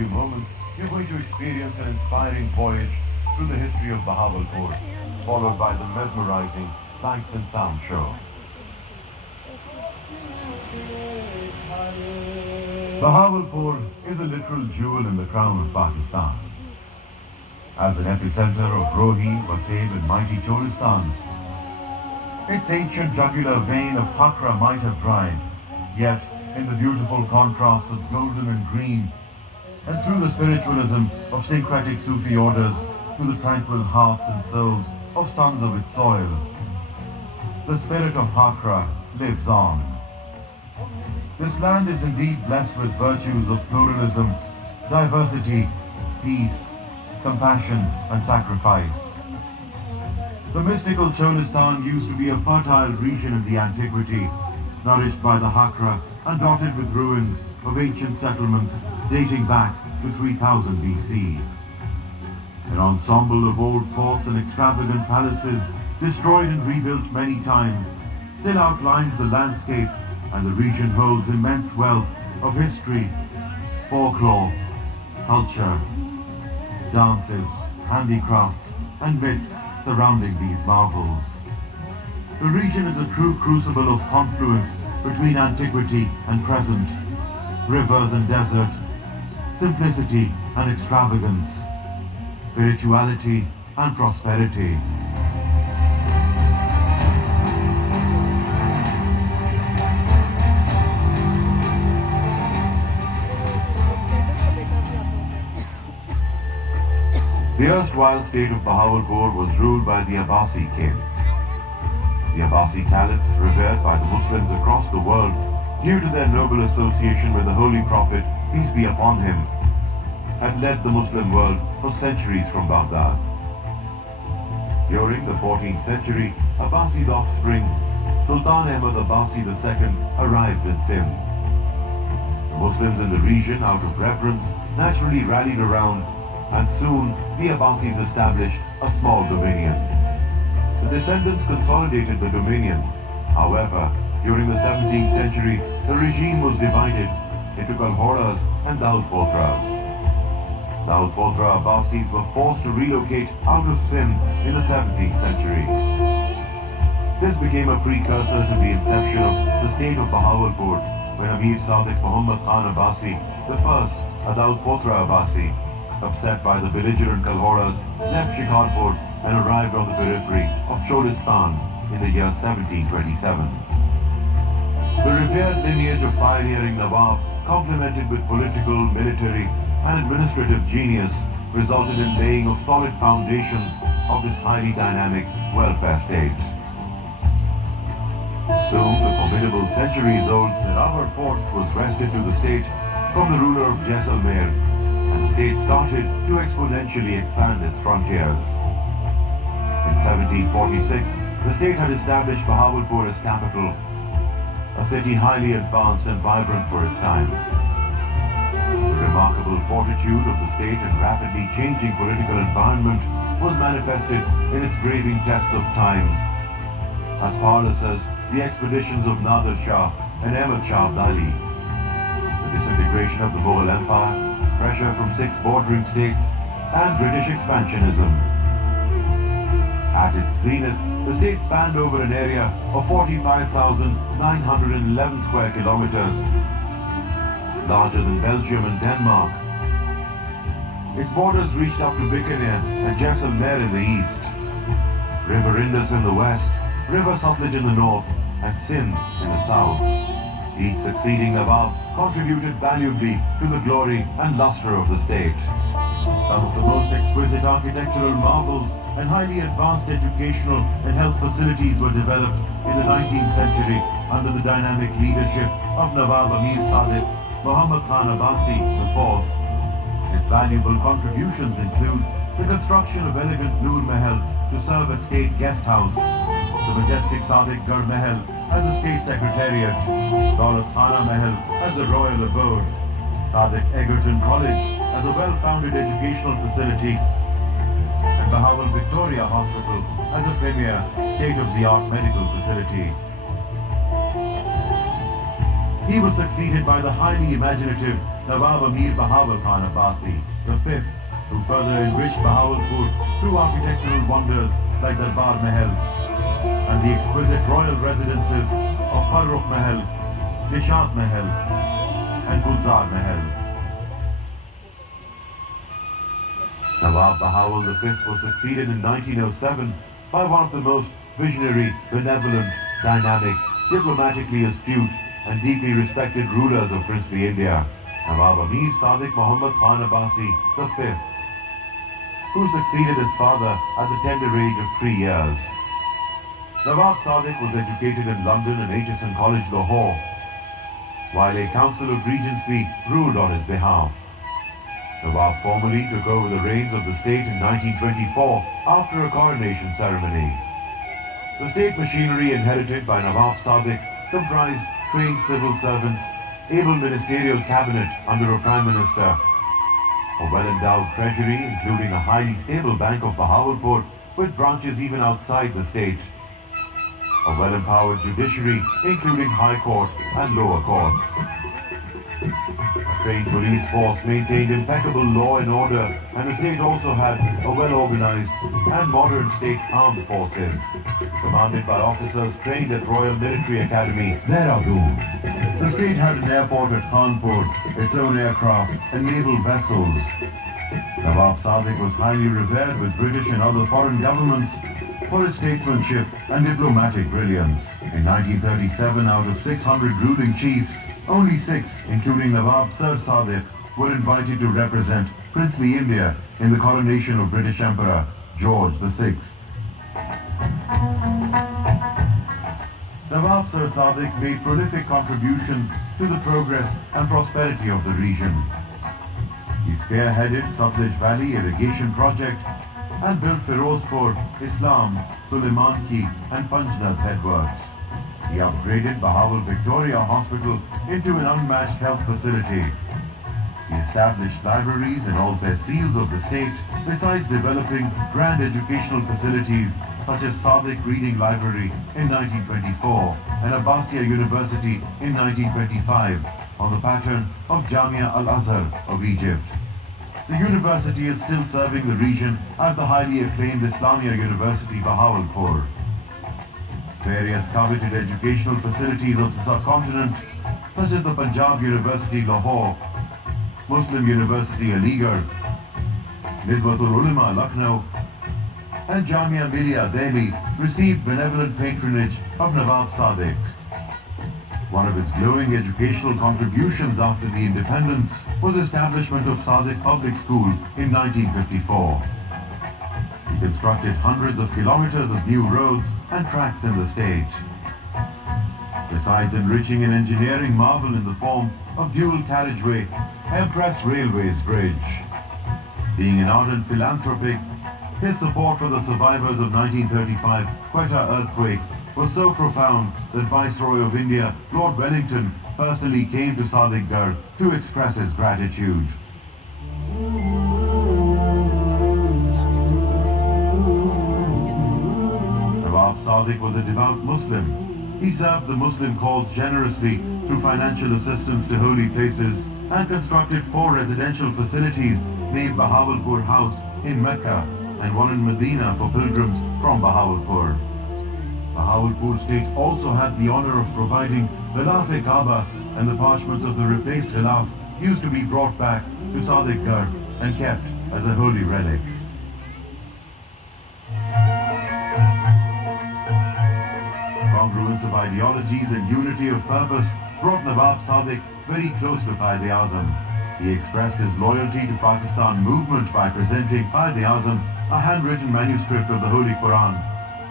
few moments, you're going to experience an inspiring voyage through the history of Bahawalpur, followed by the mesmerizing lights and sound show. Bahawalpur is a literal jewel in the crown of Pakistan. As an epicenter of Rohi, Wasaib and mighty Cholistan, its ancient jugular vein of Hakra might have dried, yet in the beautiful contrast of golden and green, and through the spiritualism of syncretic Sufi orders to the tranquil hearts and souls of sons of its soil, the spirit of Hakra lives on. This land is indeed blessed with virtues of pluralism, diversity, peace, compassion and sacrifice. The mystical Cholistan used to be a fertile region in the antiquity, nourished by the Hakra and dotted with ruins of ancient settlements dating back to 3000 BC. An ensemble of old forts and extravagant palaces, destroyed and rebuilt many times, still outlines the landscape, and the region holds immense wealth of history, folklore, culture, dances, handicrafts, and myths surrounding these marvels. The region is a true crucible of confluence between antiquity and present, rivers and desert, simplicity and extravagance, spirituality and prosperity. The erstwhile state of Bahawalpur was ruled by the Abbasi king. The Abbasi caliphs, revered by the Muslims across the world, due to their noble association with the Holy Prophet, peace be upon him, had led the Muslim world for centuries from Baghdad. During the 14th century, Abbasi's offspring, Sultan Ahmad Abbasi II, arrived in Sindh. The Muslims in the region, out of reverence, naturally rallied around, and soon the Abbasis established a small dominion. The descendants consolidated the dominion. However, during the 17th century, the regime was divided into Kalhoras and Daudpotras. Daudpotra Abbasis were forced to relocate out of Sindh in the 17th century. This became a precursor to the inception of the state of Bahawalpur, when Amir Sadeq Mohammad Khan Abbasi, the first, a Daudpotra Abbasi, upset by the belligerent Kalhoras, left Shikarpur and arrived on the periphery of Cholistan in the year 1727. The revered lineage of pioneering Nawab, complemented with political, military and administrative genius, resulted in laying of solid foundations of this highly dynamic welfare state. Soon the formidable centuries-old Darbar fort was wrested to the state from the ruler of Jaisalmer, and the state started to exponentially expand its frontiers. In 1746, the state had established Bahawalpur as capital, a city highly advanced and vibrant for its time. The remarkable fortitude of the state and rapidly changing political environment was manifested in its braving tests of times, as parlous as the expeditions of Nader Shah and Ahmad Shah Abdali, the disintegration of the Mughal Empire, pressure from 6 bordering states, and British expansionism. At its zenith, the state spanned over an area of 45,911 square kilometers, larger than Belgium and Denmark. Its borders reached up to Bikaner and Jaisalmer in the east, River Indus in the west, River Sutlej in the north, and Sindh in the south. Each succeeding Nawab contributed valuably to the glory and luster of the state. Some of the most exquisite architectural marvels and highly advanced educational and health facilities were developed in the 19th century under the dynamic leadership of Nawab Amir Sadeq Mohammad Khan Abbasi IV. Its valuable contributions include the construction of elegant Noor Mahal to serve as state guest house, the majestic Sadiq Mahal as a state secretariat, Daulat Khana Mahal as a royal abode, Sadiq Egerton College as a well-founded educational facility, and Bahawal Victoria Hospital as a premier state-of-the-art medical facility. He was succeeded by the highly imaginative Nawab Bahawal Khan V, who further enriched Bahawalpur through architectural wonders like Darbar Mahal and the exquisite royal residences of Mahal, Nishat Mahal and Gulzarmahal. Nawab Bahawal V was succeeded in 1907 by one of the most visionary, benevolent, dynamic, diplomatically astute and deeply respected rulers of princely India, Nawab Sadeq Mohammad Khan V, who succeeded his father at the tender age of 3 years. Nawab Sadiq was educated in London and Aitchison College, Lahore, while a council of regency ruled on his behalf. Nawab formally took over the reins of the state in 1924 after a coronation ceremony. The state machinery inherited by Nawab Sadiq comprised trained civil servants, able ministerial cabinet under a prime minister, a well-endowed treasury including a highly stable Bank of Bahawalpur with branches even outside the state, a well-empowered judiciary including high court and lower courts. A trained police force maintained impeccable law and order, and the state also had a well-organized and modern state armed forces, commanded by officers trained at Royal Military Academy, Dehradun. The state had an airport at Kanpur, its own aircraft and naval vessels. Nawab Sadiq was highly revered with British and other foreign governments for his statesmanship and diplomatic brilliance. In 1937, out of 600 ruling chiefs, only 6, including Nawab Sir Sadiq, were invited to represent princely India in the coronation of British Emperor George VI. Nawab Sir Sadiq made prolific contributions to the progress and prosperity of the region. He spearheaded Sutlej Valley Irrigation Project and built Firozpur, Islam, Suleimanki and Panjnad headworks. He upgraded Bahawal Victoria Hospital into an unmatched health facility. He established libraries in all tehsils of the state, besides developing grand educational facilities such as Sadiq Reading Library in 1924 and Abbasiya University in 1925 on the pattern of Jamia Al-Azhar of Egypt. The university is still serving the region as the highly acclaimed Islamia University Bahawalpur. Various coveted educational facilities of the subcontinent, such as the Punjab University Lahore, Muslim University Aligarh, Nidwatul Ulama Lucknow, and Jamia Millia Delhi received benevolent patronage of Nawab Sadiq. One of his glowing educational contributions after the independence was establishment of Sadiq Public School in 1954. He constructed hundreds of kilometers of new roads and tracks in the state. Besides enriching an engineering marvel in the form of dual carriageway Empress Railways Bridge. Being an ardent philanthropic, his support for the survivors of 1935 Quetta earthquake was so profound that Viceroy of India, Lord Wellington, personally came to Sadiqgarh to express his gratitude. Nawab Sadiq was a devout Muslim. He served the Muslim cause generously through financial assistance to holy places and constructed 4 residential facilities named Bahawalpur House in Mecca and one in Medina for pilgrims from Bahawalpur. Bahawalpur state also had the honor of providing Khilaf-e-Kaaba, and the parchments of the replaced Khilaf used to be brought back to Sadiqgarh and kept as a holy relic. Congruence of ideologies and unity of purpose brought Nawab Sadiq very close to Quaid-e-Azam. He expressed his loyalty to Pakistan movement by presenting Quaid-e-Azam a handwritten manuscript of the Holy Quran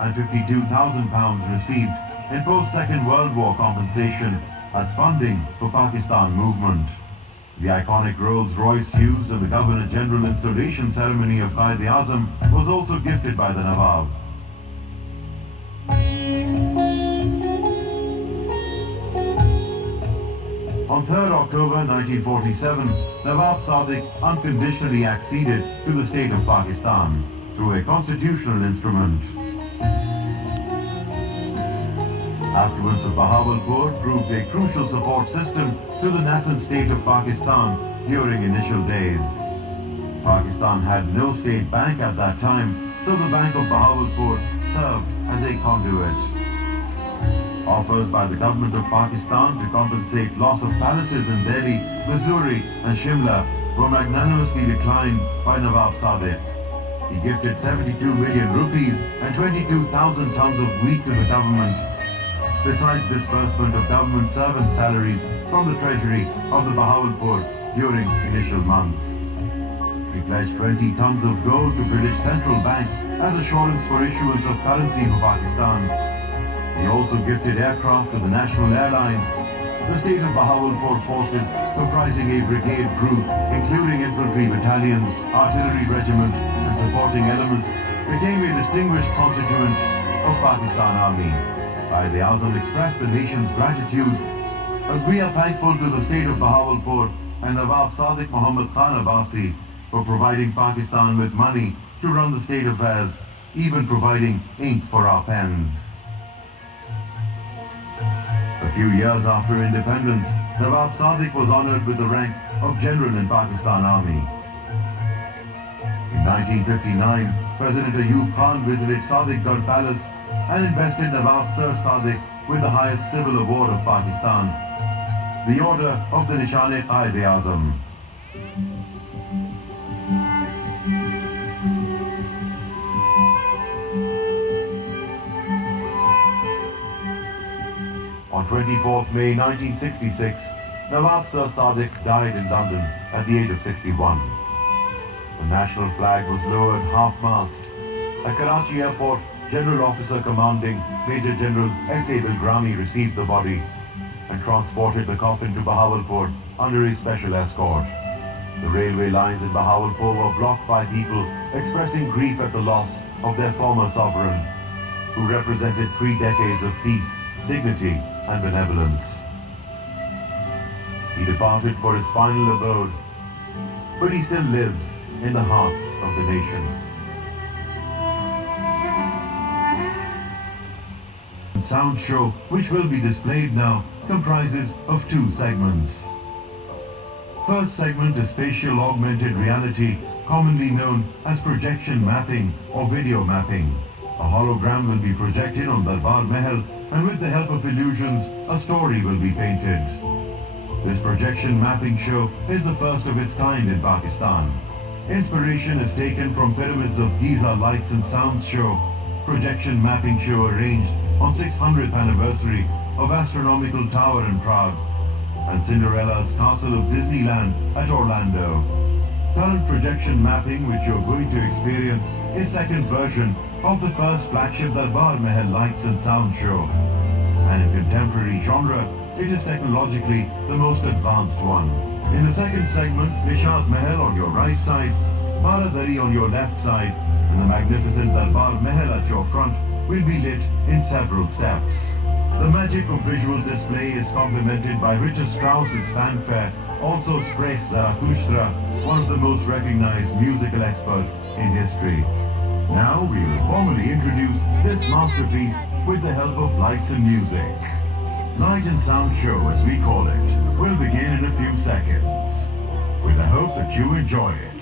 and £52,000 received in post-Second World War compensation as funding for Pakistan movement. The iconic Rolls-Royce used in the Governor-General installation ceremony of Quaid-e-Azam was also gifted by the Nawab. On 3rd October 1947, Nawab Sadiq unconditionally acceded to the state of Pakistan through a constitutional instrument. Affluence of Bahawalpur proved a crucial support system to the nascent state of Pakistan during initial days. Pakistan had no state bank at that time, so the Bank of Bahawalpur served as a conduit. Offers by the government of Pakistan to compensate loss of palaces in Delhi, Missouri and Shimla were magnanimously declined by Nawab Sadiq. He gifted 72 million rupees and 22,000 tons of wheat to the government, besides disbursement of government servant salaries from the treasury of the Bahawalpur during initial months. He pledged 20 tons of gold to British Central Bank as assurance for issuance of currency for Pakistan. He also gifted aircraft to the National Airline. The state of Bahawalpur forces, comprising a brigade group, including infantry battalions, artillery regiment, and supporting elements, became a distinguished constituent of Pakistan Army. Quaid-e-Azam expressed the nation's gratitude as we are thankful to the state of Bahawalpur and Nawab Sadeq Mohammad Khan V for providing Pakistan with money to run the state affairs, even providing ink for our pens. A few years after independence, Nawab Sadiq was honored with the rank of General in Pakistan Army. In 1959, President Ayub Khan visited Sadiqgarh Palace and invested Nawab Sir Sadiq with the highest civil award of Pakistan, the Order of the Nishan-e-Quaid-e-Azam. On 24th May 1966, Nawab Sir Sadiq died in London at the age of 61. The national flag was lowered half-mast. At Karachi Airport, General Officer Commanding Major General S.A. Bilgrami received the body and transported the coffin to Bahawalpur under a special escort. The railway lines in Bahawalpur were blocked by people expressing grief at the loss of their former sovereign, who represented 3 decades of peace, dignity and benevolence. He departed for his final abode, but he still lives in the hearts of the nation. The sound show, which will be displayed now, comprises of 2 segments. First segment is spatial augmented reality, commonly known as projection mapping or video mapping. A hologram will be projected on Darbar Mahal, and with the help of illusions, a story will be painted. This projection mapping show is the first of its kind in Pakistan. Inspiration is taken from Pyramids of Giza Lights and Sounds show, projection mapping show arranged on 600th anniversary of Astronomical Tower in Prague, and Cinderella's Castle of Disneyland at Orlando. Current projection mapping, which you're going to experience, is second version of the first flagship Darbar Mahal Lights and Sound show. And in contemporary genre, it is technologically the most advanced one. In the second segment, Nishad Mahal on your right side, Baradari on your left side, and the magnificent Darbar Mahal at your front will be lit in several steps. The magic of visual display is complemented by Richard Strauss's fanfare, also Sprech Zarathustra, one of the most recognized musical experts in history. Now we will formally introduce this masterpiece with the help of lights and music. Light and sound show, as we call it, will begin in a few seconds, with the hope that you enjoy it.